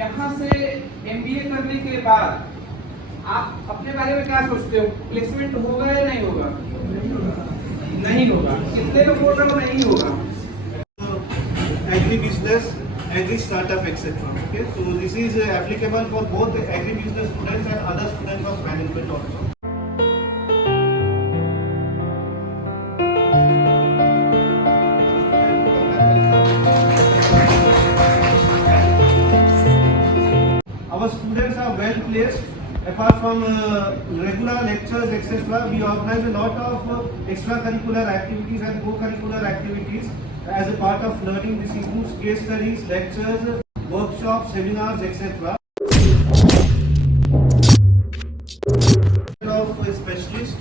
यहाँ से एमबीए करने के बाद आप अपने बारे में क्या सोचते हो? प्लेसमेंट होगा या नहीं होगा? नहीं होगा। कितने लोग बोल रहे हो नहीं होगा? Agri business, agri startup, etc. Okay, so this is applicable for both agri business students and other students of management also. Our students are well placed. Apart from regular lectures, etc., we organize a lot of extracurricular activities and co-curricular activities as a part of learning. This includes case studies, lectures, workshops, seminars, etc. Of a specialist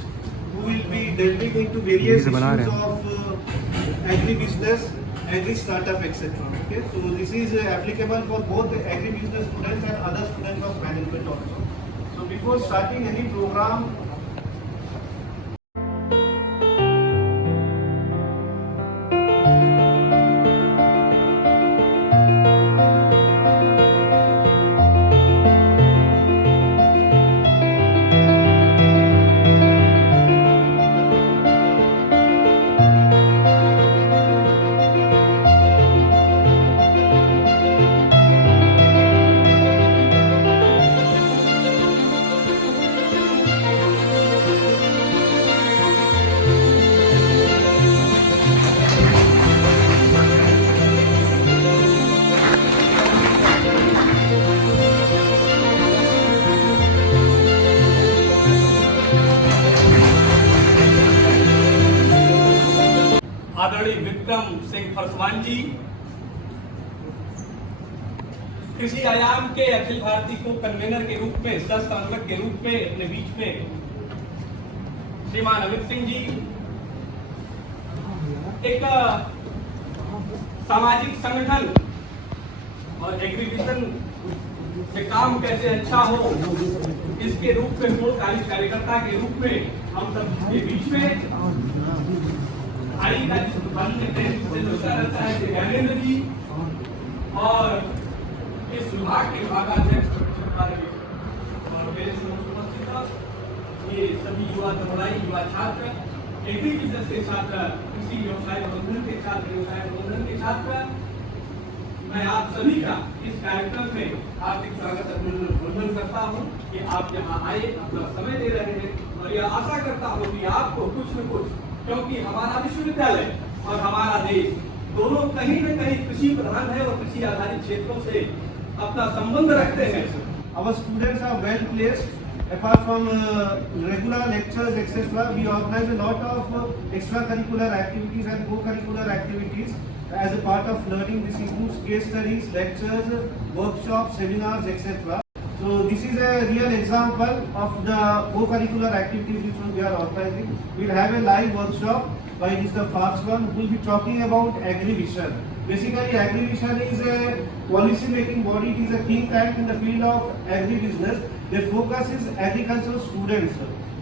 who will be delving into various issues of agri-business, agri-startup, etc. Okay, so this is applicable for both agri-business students and other students of management also. So before starting any program, आदरणीय विक्रम सिंह फरसवान जी, कृषि आयाम के अखिल भारतीय को convener के रूप में, सह संघटक के रूप में अपने बीच में श्रीमान अमित सिंह जी, एक सामाजिक संगठन और एग्रीबिजन से काम कैसे अच्छा हो, इसके रूप में मूल कार्यकर्ता के रूप में हम सब के बीच में रहता है ज्ञानेंद्र जी और इस विभाग के विभागाध्यक्ष और मेरे ये सभी युवा तरुणाई, युवा छात्र, एग्री बिजनेस के छात्र, कृषि व्यवसाय प्रबंधन के छात्र, व्यवसाय प्रबंधन के छात्र, मैं आप सभी का इस कार्यक्रम में हार्दिक स्वागत अभिनंदन करता हूं कि आप यहाँ आए, अपना समय दे रहे हैं और यह आशा करता हूं कि आपको कुछ न कुछ, क्योंकि हमारा विश्वविद्यालय और हमारा देश दोनों कहीं न कहीं कृषि प्रधान है और कृषि आधारित क्षेत्रों से अपना संबंध रखते हैं. our students are well placed. Apart from regular lectures, etc., we organize a lot of extracurricular activities and co-curricular activities as a part of learning. This includes case studies, lectures, workshops, seminars, etc. So this is a real example of the co-curricular activities which we are organizing. We will have a live workshop by Mr. Farswan who will be talking about AgriVision. Basically, AgriVision is a policy-making body. It is a think tank in the field of agribusiness. Their focus is agricultural students,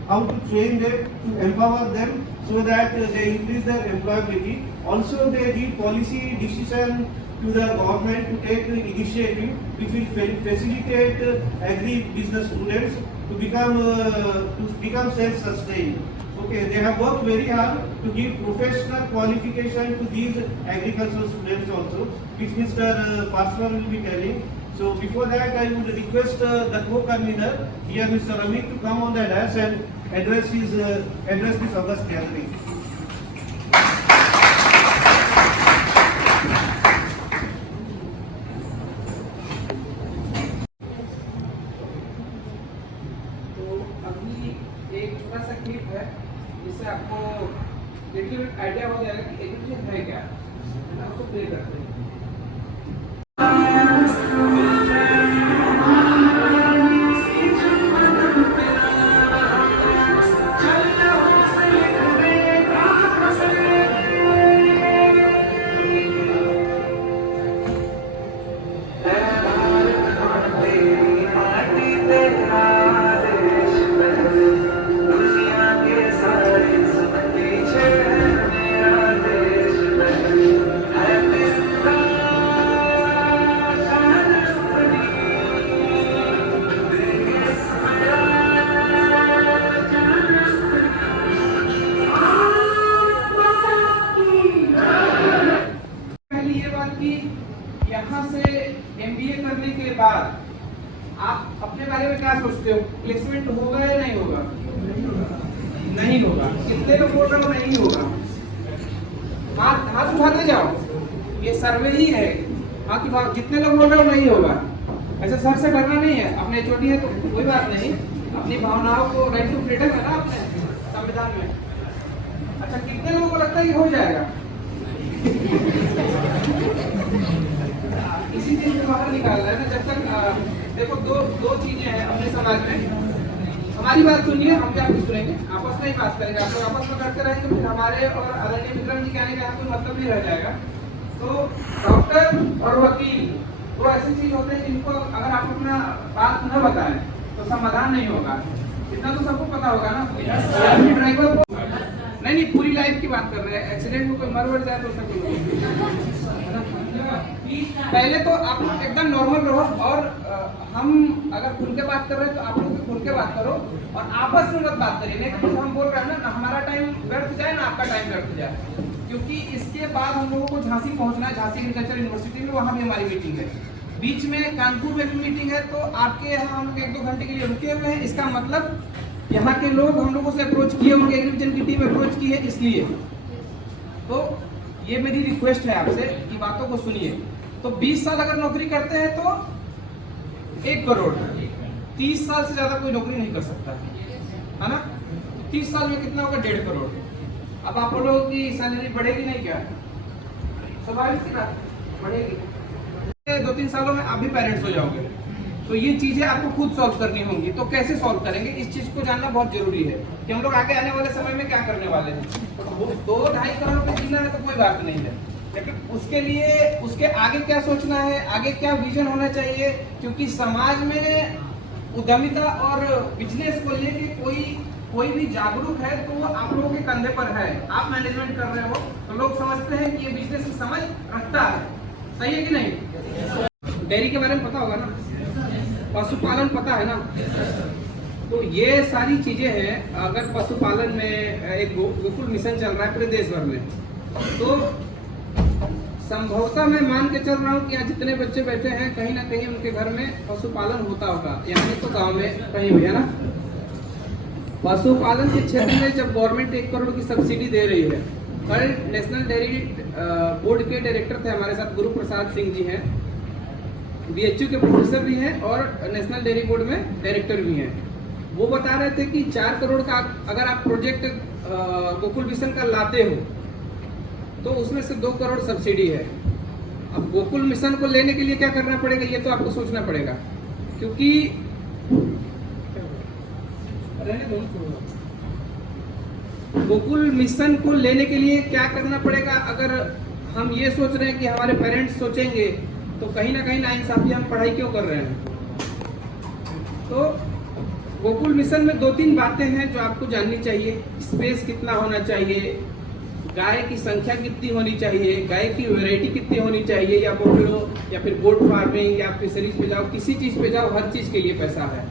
how to train them, to empower them so that they increase their employability. Also, they give policy decision to the government to take initiative which will facilitate agri-business students to become self-sustained. Okay, they have worked very hard to give professional qualification to these agricultural students also, which Mr. Farswan will be telling. So before that, I would request the co-convener here, Mr. Amit, to come on the dais and address this august gathering. छोटा सा clip है जिससे आपको little idea हो जाएगा कि education है क्या. उसको प्ले करते हैं. करने के बाद आप अपने बारे में क्या सोचते हो? प्लेसमेंट होगा या नहीं होगा? नहीं होगा। कितने लोग बोल रहे हो नहीं होगा? हाथ उठाते जाओ, ये सर्वे ही है। हाथ उठाओ जितने लोग बोल रहे हो नहीं होगा। ऐसे सर से डरना नहीं है, अपने एचओडी है तो कोई बात नहीं, अपनी भावनाओं को, राइट टू फ्रीडम है ना अपने संविधान में। अच्छा, कितने लोगों को लगता है कि हो जाएगा? इसी चीज से बाहर निकाल रहा है ना। जब तक देखो दो चीजें हैं अपने समाज में। हमारी बात सुनिए, हम क्या आपकी सुनेंगे, आपस में ही बात करेंगे। आप लोग आपस में करते रहेंगे, फिर हमारे और आदरणीय विक्रम जी कहने का कोई मतलब नहीं रह जाएगा। तो डॉक्टर और वकील वो ऐसी चीज होते हैं जिनको अगर आप अपना बात न बताएं तो समाधान नहीं होगा। इतना तो सबको पता होगा ना। ड्राइवर को नहीं, पूरी लाइफ की बात कर रहे हैं। एक्सीडेंट में कोई मर बढ़ जाए तो सब पहले तो आप लोग एकदम नॉर्मल रहो, और हम अगर खुल के बात कर रहे हैं तो आप लोग भी खुल के बात करो, और आपस में मत बात करिए। नहीं तो हम बोल रहे हैं ना, हमारा टाइम व्यर्थ जाए ना आपका टाइम व्यर्थ जाए। क्योंकि इसके बाद हम लोगों को झांसी पहुंचना है, झांसी एग्रीकल्चर यूनिवर्सिटी में, वहाँ भी हमारी मीटिंग है। बीच में कानपुर में भी मीटिंग है, तो आपके यहाँ हम लोग 1-2 घंटे के लिए रुके हुए हैं। इसका मतलब यहाँ के लोग हम लोगों से अप्रोच किए होंगे, एग्रीकल्चर की टीम अप्रोच की है, इसलिए। तो ये मेरी रिक्वेस्ट है आपसे कि बातों को सुनिए। तो 20 साल अगर नौकरी करते हैं तो 1 करोड़, 30 साल से ज्यादा कोई नौकरी नहीं कर सकता है ना। 30 साल में कितना होगा? 1.5 करोड़। अब आप लोगों की सैलरी बढ़ेगी नहीं क्या? स्वाभाविक सी बात बढ़ेगी। 2-3 सालों में आप भी पेरेंट्स हो जाओगे, तो ये चीजें आपको खुद सॉल्व करनी होंगी। तो कैसे सॉल्व करेंगे, इस चीज को जानना बहुत जरूरी है कि हम लोग आगे आने वाले समय में क्या करने वाले हैं। 2-2.5 करोड़ पे जीना है तो कोई बात नहीं है, लेकिन उसके लिए उसके आगे क्या सोचना है, आगे क्या विजन होना चाहिए। क्योंकि समाज में उद्यमिता और बिजनेस को लेके कोई भी जागरूक है तो वो आप लोगों के कंधे पर है। आप मैनेजमेंट कर रहे हो तो लोग समझते हैं कि ये बिजनेस की समझ रखता है। सही है कि नहीं? डेयरी के बारे में पता होगा ना, पशुपालन पता है ना। तो ये सारी चीजें हैं। अगर पशुपालन में एक गोकुल मिशन चल रहा है पूरे देश भर में, तो संभवतः मैं मान के चल रहा हूँ कि यहाँ जितने बच्चे बैठे हैं कहीं ना कहीं उनके घर में पशुपालन होता होगा, यानी तो गांव में कहीं भी, है ना। पशुपालन के क्षेत्र में जब गवर्नमेंट 1 करोड़ की सब्सिडी दे रही है, कल नेशनल डेयरी बोर्ड के डायरेक्टर थे हमारे साथ, गुरु प्रसाद सिंह जी हैं, BHU के प्रोफेसर भी हैं और नेशनल डेयरी बोर्ड में डायरेक्टर भी हैं। वो बता रहे थे कि 4 करोड़ का अगर आप प्रोजेक्ट गोकुल मिशन का लाते हो तो उसमें से 2 करोड़ सब्सिडी है। अब गोकुल मिशन को लेने के लिए क्या करना पड़ेगा, ये तो आपको सोचना पड़ेगा। क्योंकि गोकुल मिशन को लेने के लिए क्या करना पड़ेगा, अगर हम ये सोच रहे हैं कि हमारे पेरेंट्स सोचेंगे तो कहीं ना कहीं नाइंसाफी, हम पढ़ाई क्यों कर रहे हैं। तो गोकुल मिशन में 2-3 बातें हैं जो आपको जाननी चाहिए। स्पेस कितना होना चाहिए, गाय की संख्या कितनी होनी चाहिए, गाय की वैरायटी कितनी होनी चाहिए, या बोलो या फिर गोट फार्मिंग या फिशरीज पे जाओ, किसी चीज पे जाओ, हर चीज के लिए पैसा है।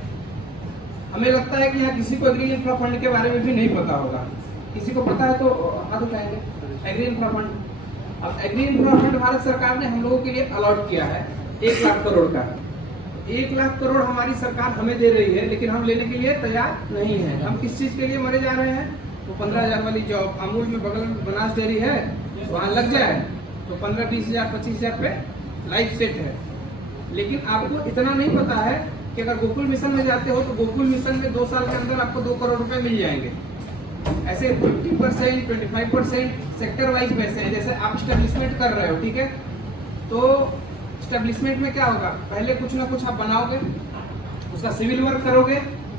हमें लगता है कि यहाँ किसी को एग्री इंफ्रा फंड के बारे में भी नहीं पता होगा। किसी को पता है तो हाथ उठाएंगे। एग्री इंफ्रा फंड, अब एग्री इंफ्रा फंड भारत सरकार ने हम लोगों के लिए अलॉट किया है 1 लाख करोड़ का। 1 लाख करोड़ हमारी सरकार हमें दे रही है, लेकिन हम लेने के लिए तैयार नहीं है। हम किस चीज के लिए मरे जा रहे हैं? तो 15,000 वाली जॉब अमूल में बगल में बनास डेयरी है, वहाँ लग जाए तो 15-20,000 25,000 पे लाइफ सेट है। लेकिन आपको इतना नहीं पता है कि अगर गोकुल मिशन में जाते हो तो गोकुल मिशन में 2 साल के अंदर आपको 2 करोड़ रुपए मिल जाएंगे। ऐसे 50%, 25% सेक्टर वाइज पैसे हैं। जैसे आप स्टेब्लिशमेंट कर रहे हो, ठीक है, तो स्टेब्लिशमेंट में क्या होगा, पहले कुछ ना कुछ आप बनाओगे, उसका सिविल वर्क करोगे,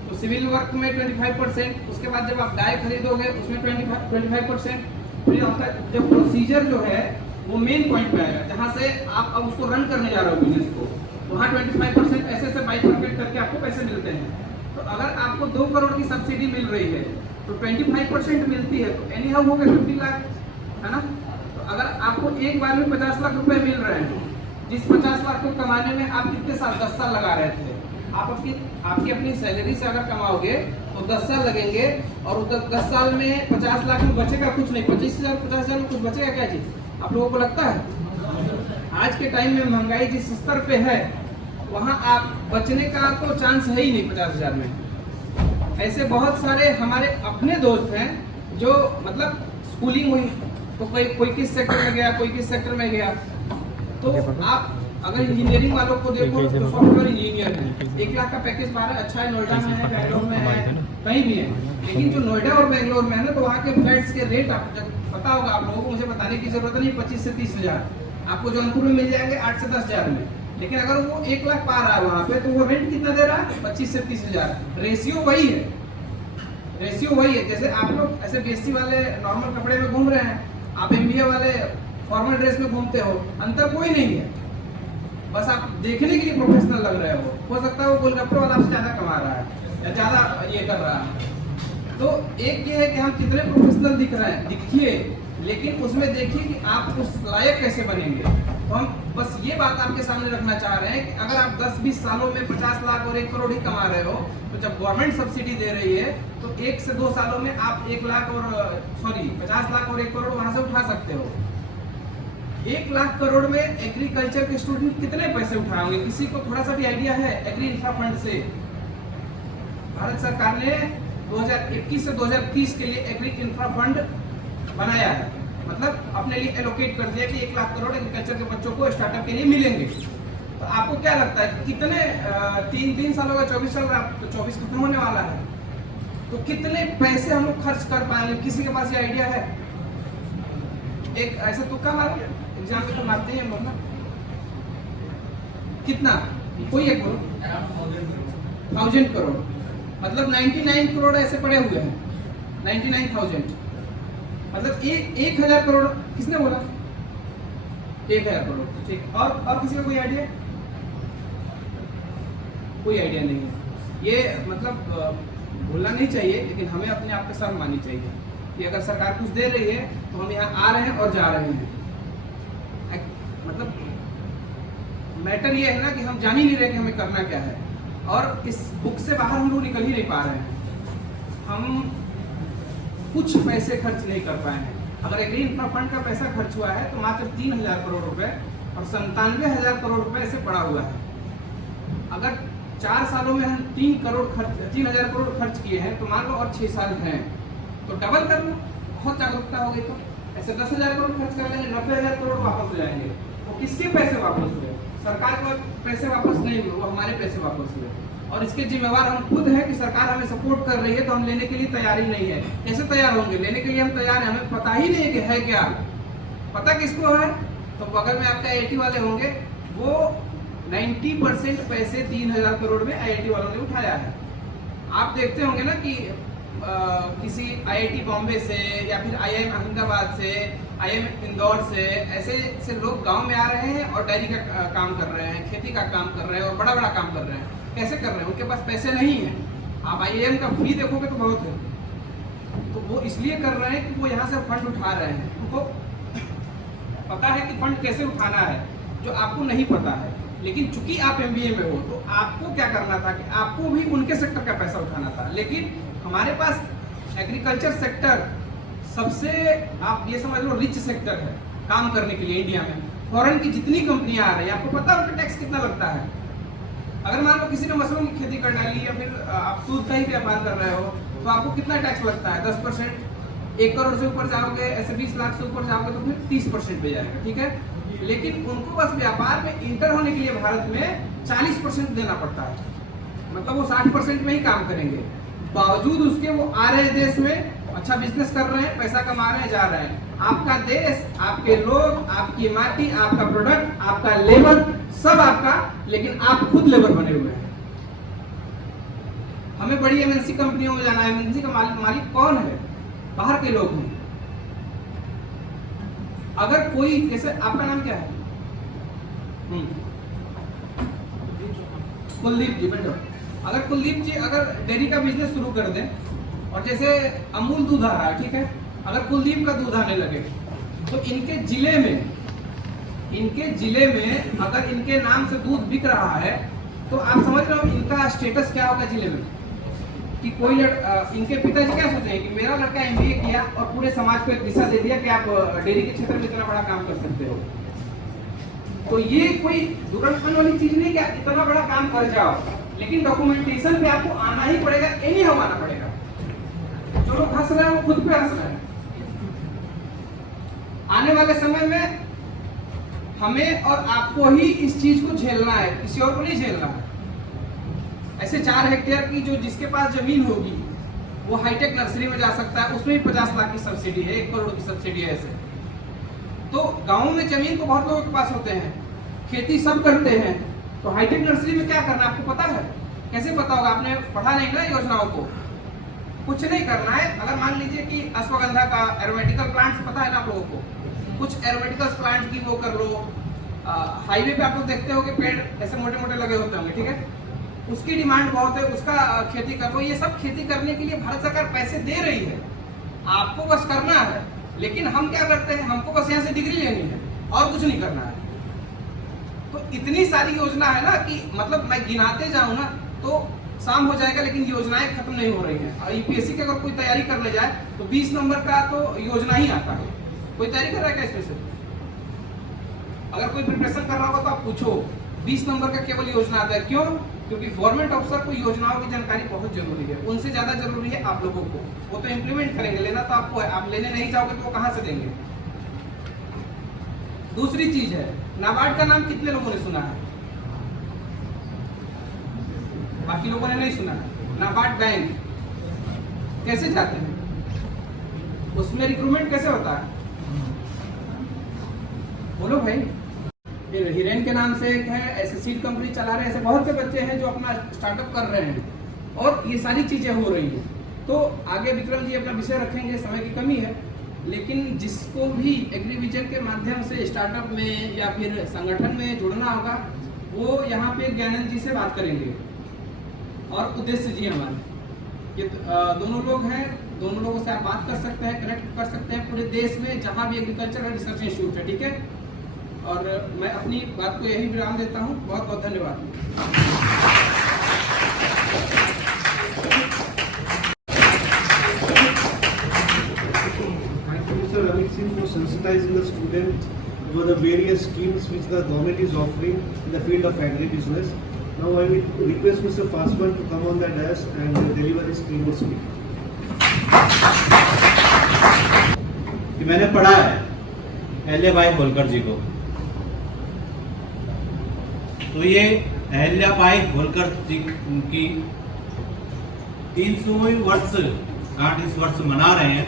तो सिविल वर्क में 25%, उसके बाद जब आप गाय खरीदोगे उसमें 25%, फिर आपका जब प्रोसीजर जो है वो मेन पॉइंट पे आएगा जहाँ से आप अब उसको रन करने जा रहे हो बिजनेस को, वहाँ 25% ऐसे बाइफरकेट करके आपको पैसे मिलते हैं। तो अगर आपको 2 करोड़ की सब्सिडी मिल रही है तो 25% मिलती है, तो एनी हाउ हो गए 50 लाख, है ना। तो अगर आपको एक बार में 50 लाख रुपए मिल रहे हैं, जिस 50 लाख को कमाने में आप कितने साल, 10 साल लगा रहे थे, आप आपकी अपनी सैलरी से अगर कमाओगे तो 10 साल लगेंगे, और 10 साल में 50 लाख में बचेगा कुछ नहीं, 25,000 50,000 में कुछ बचेगा क्या जी? आप लोगों को लगता है? आज के टाइम में महंगाई जिस स्तर पे है वहाँ आप बचने का तो चांस है ही नहीं 50,000 में। ऐसे बहुत सारे हमारे अपने दोस्त हैं जो मतलब स्कूलिंग हुई तो कोई किस सेक्टर में गया, कोई किस सेक्टर में गया। तो आप अगर इंजीनियरिंग वालों को देखो तो सॉफ्टवेयर इंजीनियर है, 1 लाख का पैकेज बाहर अच्छा है, नोएडा में है, बैंगलोर में है, कहीं भी है। लेकिन जो नोएडा और बैंगलोर में है ना, तो वहाँ के फ्लैट्स के रेट आप जब पता होगा आप लोगों को, मुझे बताने की जरूरत नहीं, 25 से 30,000 आपको जौनपुर में मिल जाएंगे 8 से 10,000 में। लेकिन अगर वो 1 लाख पा रहा है वहाँ पे, तो वो रेंट कितना दे रहा है? 25 से 30,000। रेशियो वही है, रेशियो वही है। जैसे आप लोग ऐसे बीएससी वाले नॉर्मल कपड़े में घूम रहे हैं, आप एमबीए वाले फॉर्मल ड्रेस में घूमते हो, अंतर कोई नहीं है। बस आप देखने के लिए प्रोफेशनल लग रहे हो सकता है वो गोलगप्पे वाला आपसे ज्यादा कमा रहा है या ज्यादा ये कर रहा है। तो एक ये है कि हम कितने प्रोफेशनल दिख रहे हैं, दिखिए, लेकिन उसमें देखिए कि आप उस लायक कैसे बनेंगे। तो हम बस ये बात आपके सामने रखना चाह रहे हैं कि अगर आप 10-20 सालों में 50 लाख और 1 करोड़ ही कमा रहे हो, तो जब गवर्नमेंट सब्सिडी दे रही है तो 1 से 2 सालों में आप 1 लाख और 50 लाख और 1 करोड़ वहां से उठा सकते हो। 1 लाख करोड़ में एग्रीकल्चर के स्टूडेंट कितने पैसे उठाएंगे? किसी को थोड़ा सा भी आइडिया है? एग्री इंफ्रा फंड से भारत सरकार ने 2021 से 2030 के लिए एग्री इंफ्रा फंड बनाया है, मतलब अपने लिए एलोकेट कर दिया कि 1 लाख करोड़ एग्रीकल्चर के बच्चों को स्टार्टअप के लिए मिलेंगे। तो आपको क्या लगता है कितने 3 साल होगा, 24 साल का, तो 24 खत्म होने वाला है, तो कितने पैसे हम लोग खर्च कर पाएंगे? किसी के पास ये आइडिया है? एक ऐसा तुक्का मारो, एग्जाम में तो मारते हैं हम लोग ना, कितना? कोई एक करोड़, 1000 करोड़, मतलब 99 करोड़ ऐसे पड़े हुए हैं, 99,000, मतलब 1,000 करोड़। किसने बोला? 1,000 करोड़, ठीक। और किसी का कोई आइडिया? कोई आइडिया नहीं है। ये मतलब भूलना नहीं चाहिए, लेकिन हमें अपने आप पे शर्म माननी चाहिए कि अगर सरकार कुछ दे रही है तो हम यहाँ आ रहे हैं और जा रहे हैं। मतलब मैटर ये है ना कि हम जान ही नहीं रहे कि हमें करना क्या है, और इस बुक से बाहर हम लोग निकल ही नहीं पा रहे हैं। हम कुछ पैसे खर्च नहीं कर पाए हैं। अगर एग्री इंफ्रा फंड का पैसा खर्च हुआ है तो मात्र 3,000 करोड़ रुपए और 97,000 करोड़ रुपए ऐसे पड़ा हुआ है। अगर 4 सालों में हम 3,000 करोड़ खर्च किए हैं, तो मान लो और 6 साल हैं तो डबल कर लो, बहुत जागरूकता हो गई। तो ऐसे 10,000 करोड़ खर्च कर लेंगे, 90,000 करोड़ वापस हो जाएंगे। वो किसके पैसे वापस हुए? सरकार के पैसे वापस नहीं हुए, वो हमारे पैसे वापस हुए, और इसके जिम्मेवार हम खुद हैं कि सरकार हमें सपोर्ट कर रही है तो हम लेने के लिए तैयार ही नहीं है। कैसे तैयार होंगे? लेने के लिए हम तैयार हैं, हमें पता ही नहीं है कि है क्या। पता किसको है? तो बगल में आपका IIT वाले होंगे, वो 90% पैसे 3,000 करोड़ में IIT वालों ने उठाया है। आप देखते होंगे ना कि किसी IIT बॉम्बे से या फिर IIM अहमदाबाद से, IIM इंदौर से लोग गांव में आ रहे हैं और डेयरी का काम कर रहे हैं, खेती का काम कर रहे हैं और बड़ा बड़ा काम कर रहे हैं। कैसे कर रहे हैं? उनके पास पैसे नहीं है। आप IIM का फी देखोगे तो बहुत है, तो वो इसलिए कर रहे हैं कि वो यहाँ से फंड उठा रहे हैं। उनको पता है कि फंड कैसे उठाना है, जो आपको नहीं पता है। लेकिन चूंकि आप MBA में हो तो आपको क्या करना था कि आपको भी उनके सेक्टर का पैसा उठाना था। लेकिन हमारे पास एग्रीकल्चर सेक्टर सबसे, आप ये समझ लो, रिच सेक्टर है काम करने के लिए इंडिया में। फॉरेन की जितनी कंपनियां आ रही हैं, आपको पता है उनका टैक्स कितना लगता है? अगर मान लो किसी ने मशरूम की खेती कर डाली या फिर आप दूध का ही व्यापार कर रहे हो, तो आपको कितना टैक्स लगता है? 10%। 1 करोड़ से ऊपर जाओगे, ऐसे 20 लाख से ऊपर जाओगे तो फिर 30% पे जाएगा, ठीक है। लेकिन उनको बस व्यापार में इंटर होने के लिए भारत में 40% देना पड़ता है, मतलब वो 60% में ही काम करेंगे। बावजूद उसके वो आ रहे हैं देश में, अच्छा बिजनेस कर रहे हैं, पैसा कमा रहे हैं, जा रहे हैं। आपका देश, आपके लोग, आपकी माटी, आपका प्रोडक्ट, आपका लेबर, सब आपका, लेकिन आप खुद लेबर बने हुए हैं। हमें बड़ी MNC कंपनियों में जाना है। MNC का मालिक कौन है? बाहर के लोग हैं। अगर कोई, जैसे आपका नाम क्या है? कुलदीप जी, बैठो। अगर कुलदीप जी अगर डेयरी का बिजनेस शुरू कर दें, और जैसे अमूल दूध आ रहा है, ठीक है, अगर कुलदीप का दूध आने लगे तो इनके जिले में अगर इनके नाम से दूध बिक रहा है, तो आप समझ रहे हो इनका स्टेटस क्या होगा जिले में? कि कोई इनके पिताजी क्या सोचेंगे कि मेरा लड़का MBA किया और पूरे समाज को एक दिशा दे दिया कि आप डेयरी के क्षेत्र में इतना बड़ा काम कर सकते हो। तो ये कोई दुर्लभपन वाली चीज नहीं कि आप इतना बड़ा काम कर जाओ, लेकिन डॉक्यूमेंटेशन पे आपको आना ही पड़ेगा, एनी हम आना पड़ेगा। जो लोग हंस रहे हैं वो खुद पे हंस रहे हैं। आने वाले समय में हमें और आपको ही इस चीज को झेलना है, किसी और को नहीं झेलना है। ऐसे 4 हेक्टेयर की जो जिसके पास जमीन होगी वो हाईटेक नर्सरी में जा सकता है, उसमें भी 50 लाख की सब्सिडी है, 1 करोड़ की सब्सिडी है। ऐसे तो गाँव में जमीन तो बहुत लोगों के पास होते हैं, खेती सब करते हैं, तो हाईटेक नर्सरी में क्या करना आपको पता है? कैसे पता होगा? आपने पढ़ा नहीं ना योजनाओं को। कुछ नहीं करना है। अगर मान लीजिए कि अश्वगंधा का एरोमेटिकल प्लांट्स पता है ना आप लोगों को, कुछ एरोमेटिकल प्लांट की वो कर लो। हाईवे पे आप लोग देखते हो कि पेड़ ऐसे मोटे मोटे लगे होते होंगे, ठीक है, उसकी डिमांड बहुत है, उसका खेती कर लो। ये सब खेती करने के लिए भारत सरकार पैसे दे रही है, आपको बस करना है। लेकिन हम क्या करते हैं, हमको बस यहाँ से डिग्री लेनी है और कुछ नहीं करना है। तो इतनी सारी योजना है ना कि मतलब मैं गिनाते जाऊं ना तो शाम हो जाएगा, लेकिन योजनाएं खत्म नहीं हो रही हैं। और यूपीएससी की अगर कोई तैयारी करने जाए तो 20 नंबर का तो योजना ही आता है। कोई तैयारी कर रहा है क्या इसमें से? अगर कोई प्रिपरेशन कर रहा होगा तो आप पूछो, 20 नंबर का केवल योजना आता है। क्यों? क्योंकि गवर्नमेंट ऑफिसर को योजनाओं की जानकारी बहुत जरूरी है, उनसे ज्यादा जरूरी है आप लोगों को। वो तो इम्प्लीमेंट करेंगे, लेना तो आपको है, आप लेने नहीं चाहोगे तो वो कहां से देंगे? दूसरी चीज है, नाबार्ड का नाम कितने लोगों ने सुना है? बाकी लोगों ने नहीं सुना है। नाबार्ड बैंक कैसे जाते हैं, उसमें रिक्रूटमेंट कैसे होता है? बोलो भाई। फिर हिरेन के नाम से एक है, ऐसे सीड कंपनी चला रहे हैं, ऐसे बहुत से बच्चे हैं जो अपना स्टार्टअप कर रहे हैं और ये सारी चीजें हो रही हैं। तो आगे विक्रम जी अपना विषय रखेंगे, समय की कमी है, लेकिन जिसको भी एग्रीविजन के माध्यम से स्टार्टअप में या फिर संगठन में जुड़ना होगा वो यहाँ पे ज्ञानंद जी से बात करेंगे और उद्देश्य जी हमारे। ये दोनों लोग हैं, दोनों लोगों से आप बात कर सकते हैं, कनेक्ट कर सकते हैं पूरे देश में जहाँ भी एग्रीकल्चर रिसर्च इंस्टीट्यूट है, ठीक है। और मैं अपनी बात को यही विराम देता हूँ। बहुत बहुत धन्यवाद। Thank you, Mr. Amit Singh, for sensitizing the student for the various schemes which the government is offering in the field of agribusiness. Now I will request Mr. Faswan to come on the desk and deliver his keynote speech. कि मैंने पढ़ा है अहिल्याबाई होलकर जी को, तो ये अहिल्याबाई होलकर जी की 300वीं वर्षगांठ इस वर्ष मना रहे हैं,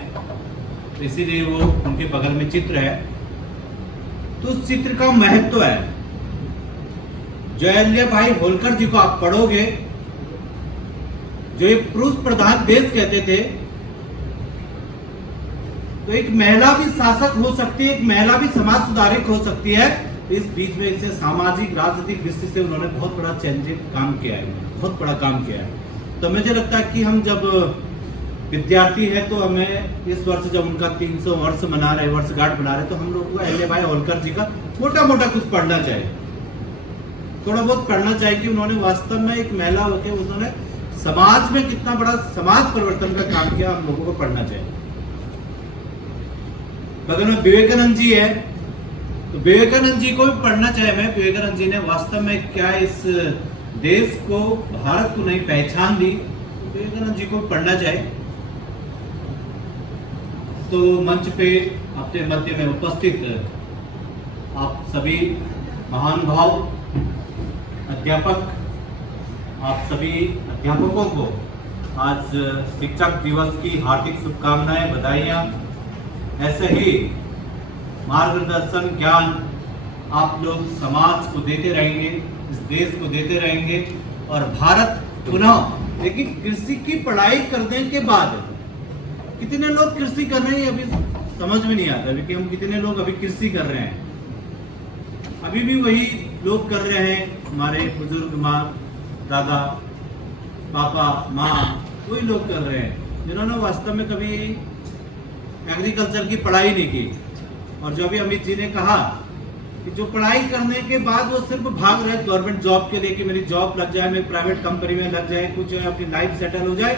तो इसीलिए वो उनके बगल में चित्र है। तो उस चित्र का महत्व है। जो अहिल्याबाई होलकर जी को आप पढ़ोगे, जो एक पुरुष प्रधान देश कहते थे, तो एक महिला भी शासक हो सकती है, एक महिला भी समाज सुधारक हो सकती है। इस बीच में इसे सामाजिक राजनीतिक दृष्टि से उन्होंने बहुत बड़ा चेंजिंग काम किया है, बहुत बड़ा काम किया है। तो मुझे लगता है कि हम जब विद्यार्थी है तो हमें इस वर्ष जब उनका 300 वर्ष मना रहे, वर्षगांठ मना रहे, तो हम लोगों को अहिल्याबाई होलकर जी का मोटा मोटा कुछ पढ़ना चाहिए, थोड़ा बहुत पढ़ना चाहिए कि उन्होंने वास्तव में एक महिला होकर उन्होंने समाज में कितना बड़ा समाज परिवर्तन का काम किया, हम लोगों को पढ़ना चाहिए। बगल में विवेकानंद जी है, तो विवेकानंद जी को भी पढ़ना चाहिए। मैं विवेकानंद जी ने वास्तव में क्या इस देश को, भारत को नई पहचान दी, विवेकानंद जी को पढ़ना चाहिए। तो मंच पे अपने मध्य में उपस्थित आप सभी महान भाव अध्यापक, आप सभी अध्यापकों को आज शिक्षक दिवस की हार्दिक शुभकामनाएं, बधाइयाँ। ऐसे ही मार्गदर्शन ज्ञान आप लोग समाज को देते रहेंगे, इस देश को देते रहेंगे और भारत पुनः। लेकिन कृषि की पढ़ाई करने के बाद कितने लोग कृषि कर रहे हैं अभी समझ में नहीं आता, कि हम कितने लोग अभी कृषि कर रहे हैं। अभी भी वही लोग कर रहे हैं, हमारे बुजुर्ग माँ, दादा, पापा, माँ, वही लोग कर रहे हैं जिन्होंने वास्तव में कभी एग्रीकल्चर की पढ़ाई नहीं की। और जो अभी अमित जी ने कहा कि जो पढ़ाई करने के बाद वो सिर्फ भाग रहे गवर्नमेंट जॉब के लिए कि मेरी जॉब लग जाए, मैं प्राइवेट कंपनी में लग जाए, कुछ अपनी लाइफ सेटल हो जाए,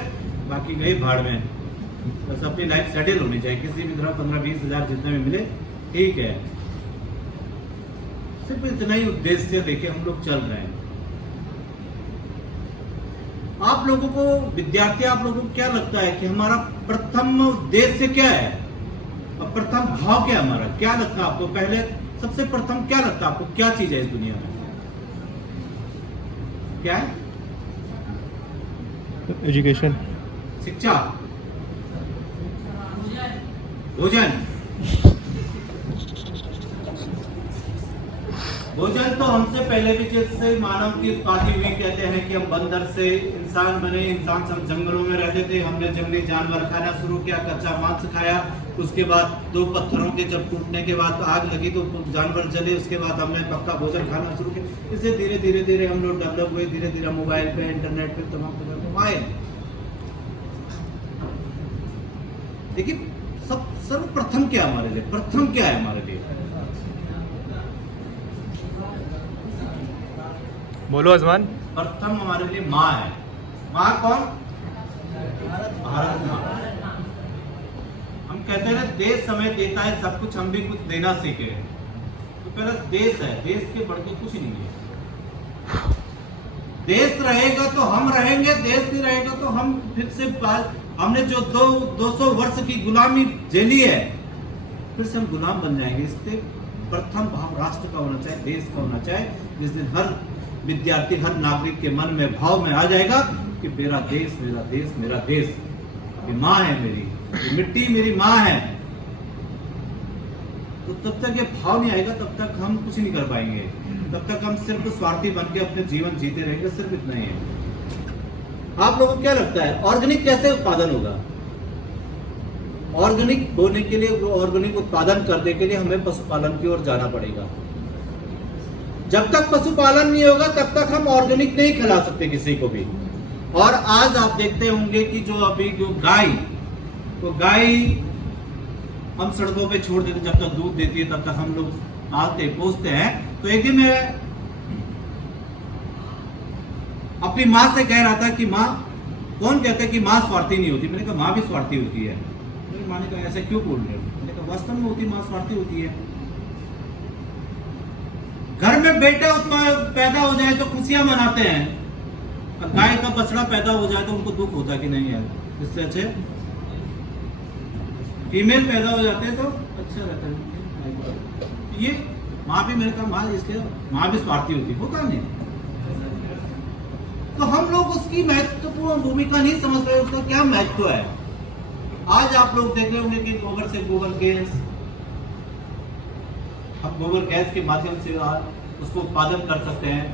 बाकी गए भाड़ में। बस अपनी लाइफ सेटल होनी चाहिए, किसी भी तरह 15-20 हज़ार जितने में मिले ठीक है। सिर्फ इतना ही उद्देश्य लेके हम लोग चल रहे हैं। आप लोगों को, विद्यार्थी, आप लोगों को क्या लगता है कि हमारा प्रथम उद्देश्य क्या है और प्रथम भाव क्या है हमारा? क्या लगता है आपको? पहले सबसे प्रथम क्या लगता है आपको? क्या चीज है इस दुनिया में? क्या है? एजुकेशन, शिक्षा, भोजन। भोजन तो हमसे पहले भी जैसे मानव की उत्पत्ति हुई, कहते हैं कि हम बंदर से इंसान बने। इंसान से हम जंगलों में रहते थे, हमने जंगली जानवर खाना शुरू किया, कच्चा मांस खाया। उसके बाद 2 पत्थरों के जब टूटने के बाद आग लगी तो जानवर जले। उसके बाद हमने पक्का भोजन खाना शुरू किया। इससे धीरे धीरे धीरे हम लोग डेवलप हुए, धीरे धीरे मोबाइल पे, इंटरनेट पे, तमाम तरह आए। देखिए सर्वप्रथम क्या है हमारे लिए? प्रथम क्या है हमारे लिए? बोलो आजमान। प्रथम हमारे लिए माँ है। माँ कौन? भारत माँ। हम कहते हैं ना, देश हमें देता है सब कुछ, हम भी कुछ देना सीखे। तो पहला देश है, देश के बढ़ के कुछ नहीं है। देश रहेगा तो हम रहेंगे, देश नहीं रहेगा तो हम फिर से हमने जो 200 वर्ष की गुलामी झेली है, फिर से हम गुलाम बन जाएंगे। इससे प्रथम भाव राष्ट्र का होना चाहिए, देश का होना चाहिए। जिस दिन हर विद्यार्थी, हर नागरिक के मन में भाव में आ जाएगा कि मेरा देश, मेरा देश, मेरा देश, ये माँ है मेरी, ये मिट्टी मेरी माँ है, तो तब तक ये भाव नहीं आएगा, तब तक हम कुछ नहीं कर पाएंगे। तब तक हम सिर्फ स्वार्थी बन के अपने जीवन जीते रहेंगे। सिर्फ इतना ही है। आप लोगों को क्या लगता है ऑर्गेनिक कैसे उत्पादन होगा? ऑर्गेनिक होने के लिए, ऑर्गेनिक उत्पादन करने के लिए हमें पशुपालन की ओर जाना पड़ेगा। जब तक पशुपालन नहीं होगा तब तक हम ऑर्गेनिक नहीं खिला सकते किसी को भी। और आज आप देखते होंगे कि जो अभी जो गाय, तो गाय हम सड़कों पे छोड़ देते, जब तक दूध देती है तब तक हम लोग पालते पोसते हैं। तो एक दिन मैं अपनी माँ से कह रहा था कि माँ, कौन कहता है कि माँ स्वार्थी नहीं होती? मैंने कहा माँ भी स्वार्थी होती है। मेरी माँ ने कहा ऐसा क्यों बोल रहे हो? मैंने कहा वास्तव में होती, माँ स्वार्थी होती है। घर में बेटा पैदा हो जाए तो खुशियां मनाते हैं, और गाय का बछड़ा पैदा हो जाए तो उनको दुख होता है कि नहीं यार, इससे अच्छे फीमेल पैदा हो जाते हैं तो अच्छा रहता है। ये माँ भी, मैंने कहा माँ, इसलिए माँ भी स्वार्थी होता नहीं। तो हम लोग उसकी महत्वपूर्ण भूमिका नहीं समझ रहे, उसका क्या महत्व है। आज आप लोग देख रहे होंगे कि गोबर से गोबर गैस, हम गोबर गैस के माध्यम से उसको उत्पादन कर सकते हैं।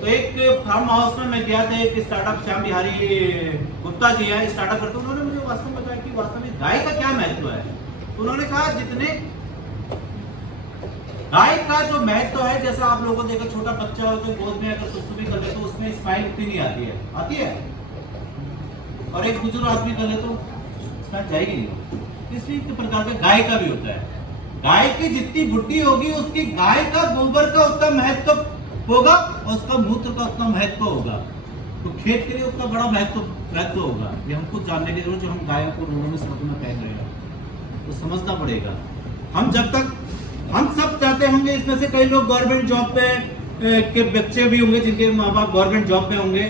तो एक फार्म हाउस में मैं गया था, एक स्टार्टअप श्याम बिहारी गुप्ता जी है, स्टार्टअप करते, उन्होंने मुझे वास्तव में बताया कि वास्तव में गाय का क्या महत्व है। तो उन्होंने कहा जितने गाय का जो महत्व है, जैसा आप लोगों को देखा छोटा बच्चा हो तो गोद में अगर सुसु भी कर ले तो उसमें स्माइल इतनी नहीं आती है, और एक बुजुर्ग आदमी कर ले तो स्माइल जाएगी नहीं। इसी प्रकार का गाय का भी होता है। गाय की जितनी बुद्धि होगी उसकी, गाय का गोबर का उतना महत्व होगा और उसका मूत्र का उतना महत्व होगा। तो खेत के लिए उतना बड़ा महत्व होगा। ये हमको जानने की जरूरत, जो हम गायों को रोडों में सड़कों में फेंक रहे हैं, तो समझना पड़ेगा। हम जब तक, हम सब चाहते होंगे, इसमें से कई लोग गवर्नमेंट जॉब पे के बच्चे भी होंगे जिनके माँ बाप गवर्नमेंट जॉब में होंगे।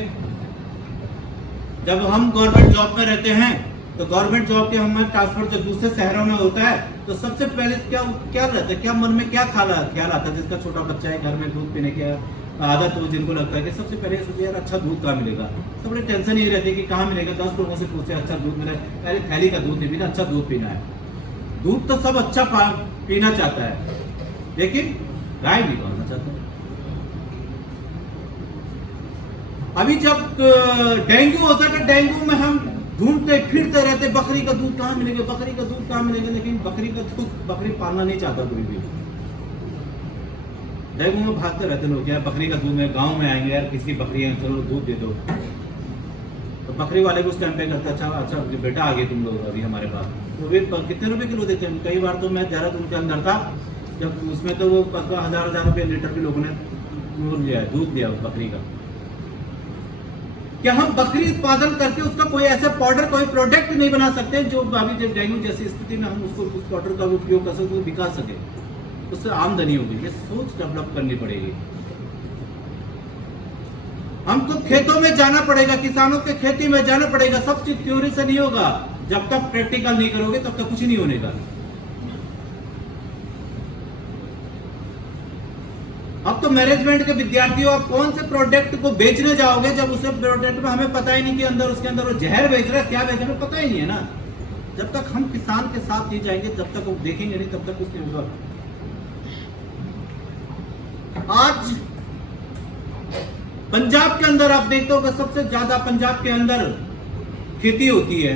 जब हम गवर्नमेंट जॉब में रहते हैं तो गवर्नमेंट जॉब के हमारे ट्रांसफर जब दूसरे शहरों में होता है तो सबसे पहले क्या रहता है, क्या मन में क्या ख्याल आता है? जिसका छोटा बच्चा है, घर में दूध पीने की आदत हो, जिनको लगता है कि सबसे पहले सोचिए यार अच्छा दूध कहाँ मिलेगा। सब बड़ी टेंशन ये रहती है कि कहाँ मिलेगा। 10 लोगों से पूछते अच्छा दूध मिले, पहले थैली का दूध नहीं पीना, अच्छा दूध पीना है। दूध तो सब अच्छा पीना चाहता है, लेकिन गाय नहीं पालना चाहता। अभी जब डेंगू होता है तो डेंगू में हम ढूंढते फिरते रहते, बकरी का दूध कहाँ मिलेगा, बकरी का दूध कहाँ मिलेगा, लेकिन बकरी का दूध, बकरी पालना नहीं चाहता कोई भी। डेंगू में भागते रहते लोग, यार बकरी का दूध में गांव में आएंगे, यार किसकी बकरी है, चलो दूध दे दो। तो बकरी वाले को उस टाइम पे करते अच्छा बेटा आ गए तुम लोग अभी हमारे पास, तो वे कितने रुपए किलो देते हैं। कई बार तो मैं देहरादून के अंदर था, जब उसमें तो वो 1000 रुपये लीटर भी लोगों ने दूध दिया उस बकरी का। क्या हम बकरी उत्पादन करके उसका कोई ऐसा पाउडर, कोई प्रोडक्ट नहीं बना सकते जो अभी जब डेंगू जैसी स्थिति में हम उसको, उस पाउडर का उपयोग कर सके, दिखा सके? उससे आमदनी होगी। ये सोच डेवलप करनी पड़ेगी। हमको खेतों में जाना पड़ेगा, किसानों के खेती में जाना पड़ेगा। सब चीज थ्योरी से नहीं होगा, जब तक प्रैक्टिकल नहीं करोगे तब तक कुछ नहीं होने का। अब तो मैनेजमेंट के विद्यार्थियों, आप कौन से प्रोडक्ट को बेचने जाओगे जब उसे प्रोडक्ट में हमें पता ही नहीं कि अंदर उसके अंदर वो जहर बेच रहा है, क्या बेच रहा है, पता ही नहीं है ना। जब तक हम किसान के साथ नहीं जाएंगे, जब तक वो देखेंगे नहीं, तब तक कुछ नहीं होगा। आज पंजाब के अंदर आप देखते हो कि सबसे ज्यादा पंजाब के अंदर खेती होती है,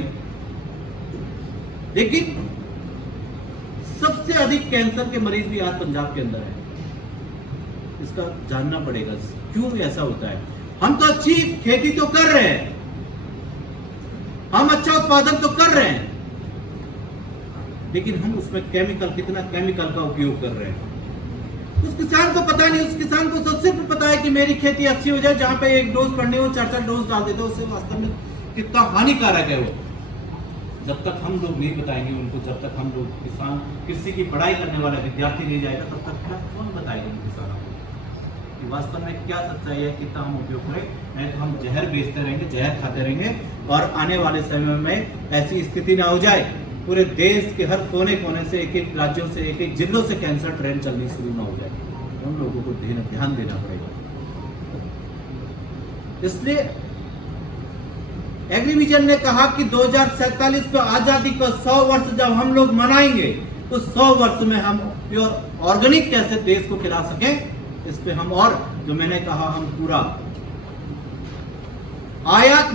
लेकिन सबसे अधिक कैंसर के मरीज भी आज पंजाब के अंदर है। इसका जानना पड़ेगा क्यों ऐसा होता है। हम तो अच्छी खेती तो कर रहे हैं, हम अच्छा उत्पादन तो कर रहे हैं, लेकिन हम उसमें कितना केमिकल का उपयोग कर रहे हैं, उस किसान को पता नहीं। उस किसान को तो सिर्फ पता है कि मेरी खेती अच्छी हो जाए, जहां पे एक डोज पड़ने हो 4-4 डोज डाल देते हो, उससे वास्तव में कितना हानिकारक है वो। जब तक हम लोग नहीं बताएंगे उनको, जब तक हम लोग किसान, कृषि की पढ़ाई करने वाला विद्यार्थी नहीं जाएगा, तब तक क्या कौन बताएगा किसानों को कि वास्तव में क्या सच्चाई है, कितना हम उपयोग करें। नहीं तो हम जहर बेचते रहेंगे, जहर खाते रहेंगे, और आने वाले समय में ऐसी स्थिति ना हो जाए पूरे देश के हर कोने कोने से, एक एक राज्यों से, एक एक जिलों से कैंसर ट्रेन चलनी शुरू ना हो जाए। हम लोगों को ध्यान देना पड़ेगा। इसलिए एग्रीविजन ने कहा कि 2047 को आजादी का 100 वर्ष जब हम लोग मनाएंगे, उस 100 वर्ष में हम प्योर ऑर्गेनिक कैसे देश को खिला सकें, इस पे हम, और जो मैंने कहा, हम पूरा आयात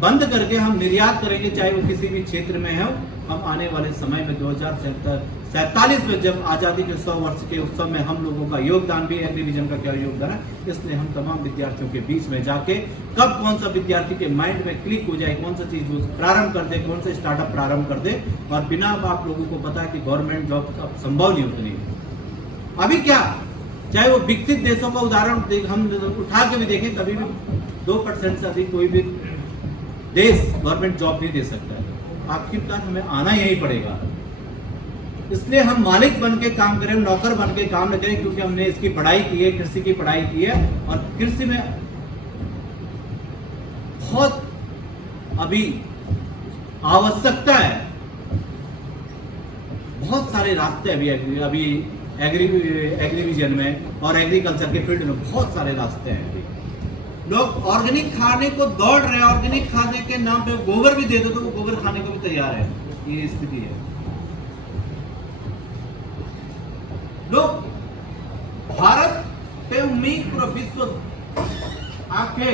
बंद करके हम निर्यात करेंगे, चाहे वो किसी भी क्षेत्र में हो। हम आने वाले समय में 2047 में जब आजादी के 100 वर्ष के उत्सव में हम लोगों का योगदान भी, एग्रीविजन का क्या योगदान है, इसलिए हम तमाम विद्यार्थियों के बीच में जाके, कब कौन सा विद्यार्थी के माइंड में क्लिक हो जाए, कौन सा चीज प्रारंभ कर दे, कौन सा स्टार्टअप प्रारंभ कर दे, और बिना आप लोगों को पता है कि गवर्नमेंट जॉब अब संभव नहीं होती। अभी क्या, चाहे वो विकसित देशों का उदाहरण हम उठा के भी देखें, कभी भी 2% से अधिक कोई भी देश गवर्नमेंट जॉब नहीं दे सकता है। आखिरकार हमें आना यही पड़ेगा। इसलिए हम मालिक बन के काम करें, नौकर बन के काम न करें, क्योंकि हमने इसकी पढ़ाई की है, कृषि की पढ़ाई की है, और कृषि में बहुत अभी आवश्यकता है। बहुत सारे रास्ते अभी एग्रीविजन में और एग्रीकल्चर के फील्ड में बहुत सारे रास्ते हैं। लोग ऑर्गेनिक खाने को दौड़ रहे हैं, ऑर्गेनिक खाने के नाम पे गोबर भी दे दो तो वो गोबर खाने को भी तैयार है। ये स्थिति है। लोग भारत पे उम्मीद, पूरा विश्व आंखें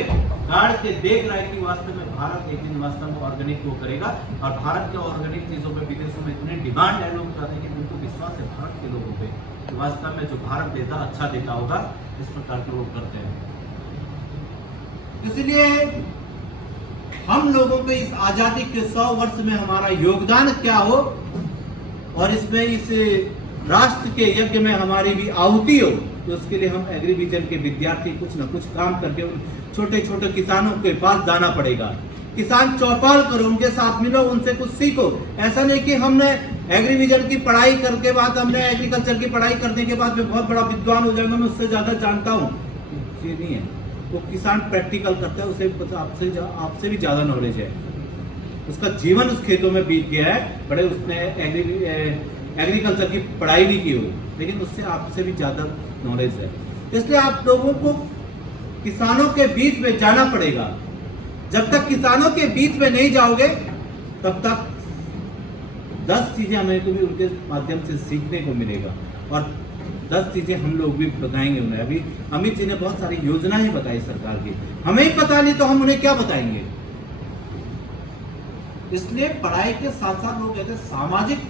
गाड़ के देख रहा है कि वास्तव में भारत एक दिन वास्तव में ऑर्गेनिक को करेगा, और भारत के ऑर्गेनिक चीजों पे विदेशों में इतनी डिमांड है, लोग चाहते हैं कि उनको विश्वास है भारत के लोगों पे कि वास्तव में जो भारत देता अच्छा देता होगा, इस प्रकार के लोग करते हैं। इसलिए हम लोगों को इस आजादी के 100 वर्ष में हमारा योगदान क्या हो, और इसमें इस राष्ट्र के यज्ञ में हमारी भी आहुति हो, तो उसके लिए हम एग्रीविजन के विद्यार्थी कुछ न कुछ काम करके उन छोटे छोटे किसानों के पास जाना पड़ेगा। किसान चौपाल करो, उनके साथ मिलो, उनसे कुछ सीखो। ऐसा नहीं कि हमने एग्रीविजन की पढ़ाई करके बाद, हमने एग्रीकल्चर की पढ़ाई करने के बाद मैं बहुत बड़ा विद्वान हो जाऊंगा, मैं उससे ज्यादा जानता हूँ, ये नहीं है। वो किसान प्रैक्टिकल करता है, उसे आपसे भी ज्यादा नॉलेज है, उसका जीवन उस खेतों में बीत गया है, बड़े उसने एग्रीकल्चर की पढ़ाई नहीं की हो, लेकिन उससे आपसे भी ज्यादा नॉलेज है। इसलिए आप लोगों को किसानों के बीच में जाना पड़ेगा। जब तक किसानों के बीच में नहीं जाओगे, तब तक 10 चीजें हमें को भी उनके माध्यम से सीखने को मिलेगा, और 10 चीजें हम लोग भी बताएंगे उन्हें। अभी अमित जी ने बहुत सारी योजनाएं बताई सरकार की, हमें ही पता नहीं तो हम उन्हें क्या बताएंगे। इसलिए पढ़ाई के साथ साथ लोग कहते हैं सामाजिक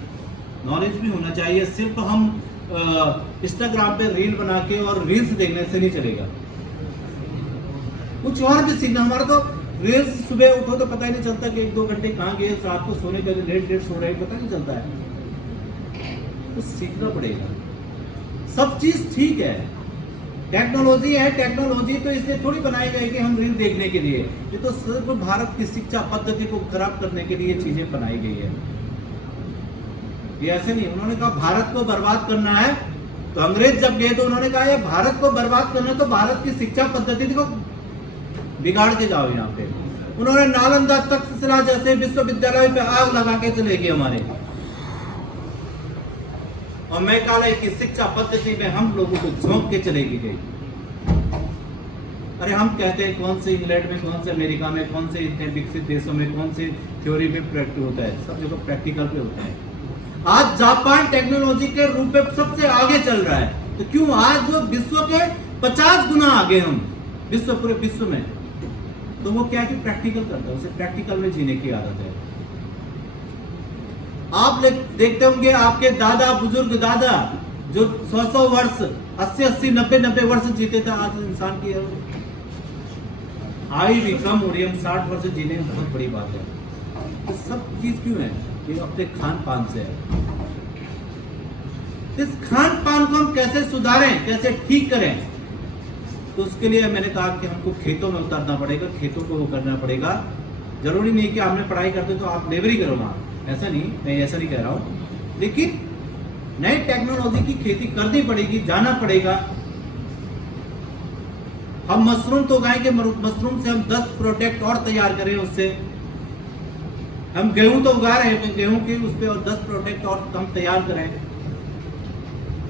नॉलेज भी होना चाहिए। सिर्फ हम इंस्टाग्राम पे रील बना के और रील्स देखने से नहीं चलेगा, कुछ और भी सीखना। हमारा तो रील्स, सुबह उठो तो पता ही नहीं चलता कि 1-2 घंटे कहाँ गए, रात को सोने के लेट सो रहे, पता नहीं चलता है। कुछ सीखना पड़ेगा। सब चीज ठीक है, टेक्नोलॉजी है, टेक्नोलॉजी तो इसलिए थोड़ी बनाई गई कि हम रील देखने के लिए, ये तो सिर्फ भारत की शिक्षा पद्धति को खराब करने के लिए चीजें बनाई गई है। ये ऐसे नहीं, उन्होंने कहा भारत को बर्बाद करना है तो अंग्रेज जब गए तो उन्होंने कहा ये भारत को बर्बाद करना, तो भारत की शिक्षा पद्धति को बिगाड़ के जाओ यहाँ पे। उन्होंने नालंदा तक्षशिला जैसे विश्वविद्यालय पे आग लगा के चले गए हमारे, और मेघालय की शिक्षा पद्धति में हम लोगों को झोंक के चलेगी गई। अरे हम कहते हैं कौन से इंग्लैंड में, कौन से अमेरिका में, कौन से इतने विकसित देशों में कौन से थ्योरी पे प्रैक्टिस होता है, सब जगह प्रैक्टिकल पे होता है। आज जापान टेक्नोलॉजी के रूप में सबसे आगे चल रहा है, तो क्यों आज जो विश्व के 50 गुना आगे हम पूरे विश्व में, तो वो क्या कि प्रैक्टिकल करता है, उसे प्रैक्टिकल में जीने की आदत है। आप देखते होंगे आपके दादा बुजुर्ग दादा जो 100 वर्ष 80 90 वर्ष जीते थे, आज इंसान की आयु भी कम हो रही है, हम 60 वर्ष जीने में बहुत बड़ी बात है। तो सब चीज क्यों है? ये अपने खान पान से है। इस खान पान को हम कैसे सुधारें, कैसे ठीक करें, तो उसके लिए मैंने कहा कि हमको खेतों में उतरना पड़ेगा, खेतों को वो करना पड़ेगा। जरूरी नहीं कि आपने पढ़ाई करते तो आप लेबर ही करो वहां, ऐसा नहीं, मैं ऐसा नहीं कह रहा हूं, लेकिन नई टेक्नोलॉजी की खेती करनी पड़ेगी, जाना पड़ेगा। हम मशरूम तो उगाएंगे, मशरूम से हम 10 प्रोडक्ट और तैयार करें उससे। हम गेहूं तो उगा रहे हैं, गेहूं के उस पे और 10 प्रोडक्ट और हम तैयार करें।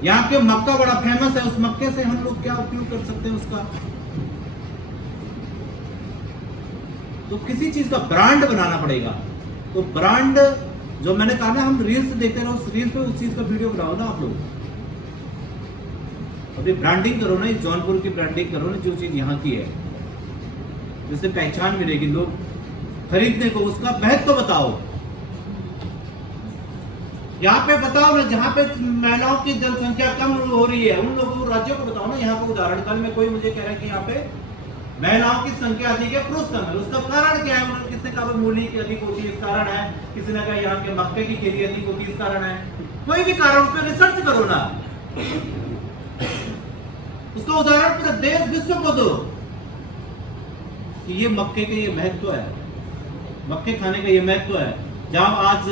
यहाँ के मक्का बड़ा फेमस है, उस मक्के से हम लोग क्या उपयोग कर सकते हैं उसका, तो किसी चीज का ब्रांड बनाना पड़ेगा। तो ब्रांड जो मैंने कहा ना, हम रील्स देखते रहो, उस रील्स पे उस चीज का वीडियो बनाओ ना आप लोग, अपनी ब्रांडिंग करो ना, इस जौनपुर की ब्रांडिंग करो ना, जो चीज यहाँ की है, जिससे पहचान मिलेगी, लोग खरीदने को उसका महत्व तो बताओ। यहाँ पे बताओ ना, जहाँ पे महिलाओं की जनसंख्या कम हो रही है, उन लोगों को, राज्यों को बताओ ना। यहाँ पे उदाहरण, कल में कोई मुझे कह रहा है कि यहाँ पे महिलाओं की संख्या अधिक है, पुरुष कम है, उसका कारण क्या है? उन्होंने किसने कहा मूली की अधिक होती है, इस कारण है, किसी ने कहा यहाँ के मक्के की खेती अधिक होती है, इस कारण है। कोई भी कारण, उस पर रिसर्च करो ना, उसका उदाहरण पूरा देश विश्व को दो कि ये मक्के का ये महत्व है, मक्के खाने का ये महत्व है। जहां आज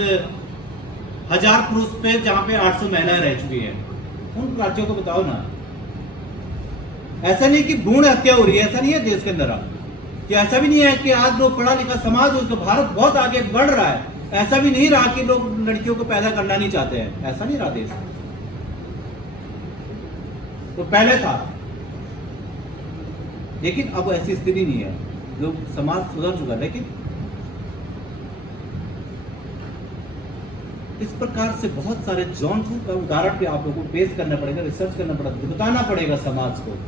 1000 पुरुष पे, जहां पे 800 महिलाएं रह चुकी हैं, उन राज्यों को बताओ ना। ऐसा नहीं कि भ्रूण हत्या हो रही है, ऐसा नहीं है देश के अंदर, कि ऐसा भी नहीं है कि आज लोग पढ़ा लिखा समाज हो, तो भारत बहुत आगे बढ़ रहा है, ऐसा भी नहीं रहा कि लोग लड़कियों को पैदा करना नहीं चाहते हैं, ऐसा नहीं रहा देश। तो पहले था, लेकिन अब ऐसी स्थिति नहीं है, लोग समाज सुधर चुका है। लेकिन इस प्रकार से बहुत सारे जौनपुर का उदाहरण भी आप लोगों को पेश करना पड़ेगा, रिसर्च करना पड़ेगा, बताना पड़ेगा समाज को।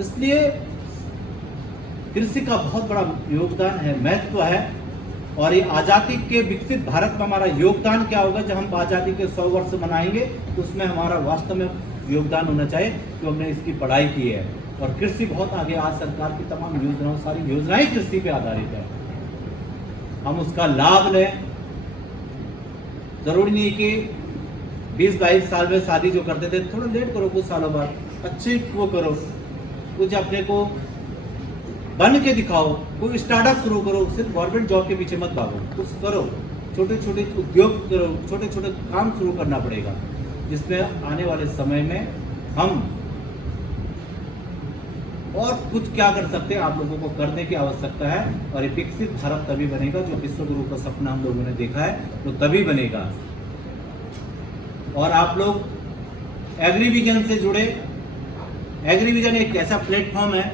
इसलिए कृषि का बहुत बड़ा योगदान है, महत्व है। और ये आजादी के विकसित भारत में हमारा योगदान क्या होगा? जब हम आजादी के 100 वर्ष मनाएंगे तो उसमें हमारा वास्तव में योगदान होना चाहिए कि हमने इसकी पढ़ाई की है। और कृषि बहुत आगे, आज सरकार की तमाम योजनाओं, सारी योजनाएं कृषि पे आधारित है, हम उसका लाभ लें। जरूरी नहीं कि 20-22 साल में शादी जो करते थे, थोड़ा लेट करो, कुछ सालों बाद अच्छे वो करो, कुछ अपने को बन के दिखाओ, कोई स्टार्टअप शुरू करो, सिर्फ गवर्नमेंट जॉब के पीछे मत भागो, कुछ करो, छोटे छोटे उद्योग करो, छोटे छोटे काम शुरू करना पड़ेगा, जिसमें आने वाले समय में हम और कुछ क्या कर सकते हैं, आप लोगों को करने की आवश्यकता है। और एक विकसित भारत तभी बनेगा, जो विश्व गुरु का सपना हम लोगों ने देखा है, तो तभी बनेगा। और आप लोग एग्रीविजन से जुड़े। एग्रीविजन एक ऐसा प्लेटफॉर्म है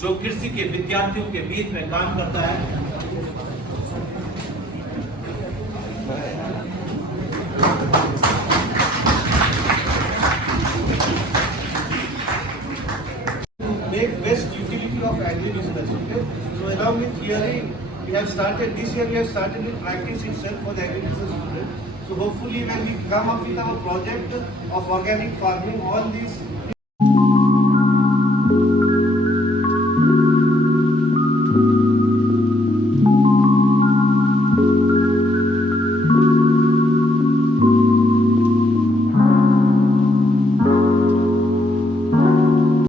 जो कृषि के विद्यार्थियों के बीच में काम करता है। Make best utility of agribusiness. Okay, so along with theory, we have started this year. We have started with practice itself for the agribusiness students. So hopefully, when we come up with our project of organic farming, all these